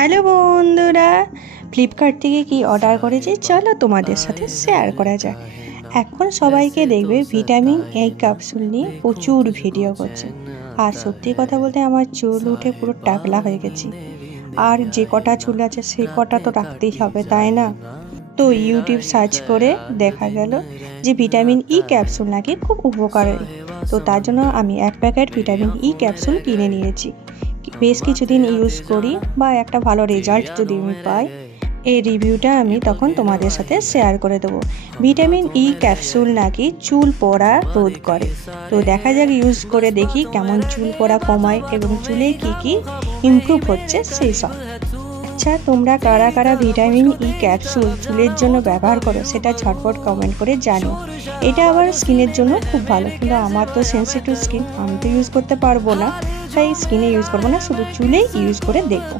Hello বন্ধুরা, Flipkart থেকে কি অর্ডার করেছি চলো তোমাদের সাথে শেয়ার করা যাক। এখন সবাইকে দেখবে ভিটামিন এ ক্যাপসুল নিয়ে প্রচুর ভিডিও করছে, আর সত্যি কথা বলতে আমার চুল উঠে পুরো টাকলা হয়ে গেছে। আর যে কটা চুল আছে সেই কটা তো রাখতেই হবে, তাই না? তো ইউটিউব সার্চ করে দেখা গেল যে ভিটামিন ই ক্যাপসুল নাকি খুব উপকারী। তো তার জন্য আমি 1 প্যাকেট ভিটামিন ই ক্যাপসুল কিনে নিয়েছি। বেশ কিছুদিন ইউজ করি বা একটা ভালো রেজাল্ট যদি আমি পাই, এই রিভিউটা আমি তখন তোমাদের সাথে শেয়ার করে দেবো। ভিটামিন ই ক্যাপসুল নাকি চুল পড়া রোধ করে। তো দেখা যাক, ইউজ করে দেখি কেমন চুল পড়া কমায় এবং চুলে কি ইমপ্রুভ হচ্ছে সেই সব। আচ্ছা, তোমরা কারা কারা ভিটামিন ই ক্যাপসুল চুলের জন্য ব্যবহার করো সেটা ঝটপট কমেন্ট করে জানো। এটা আবার স্কিনের জন্য খুব ভালো, কিন্তু আমার তো সেনসিটিভ স্কিন, আমি তো ইউজ করতে পারবো না, তাই স্কিনে ইউজ করবো না, শুধু চুলেই ইউজ করে দেখবো।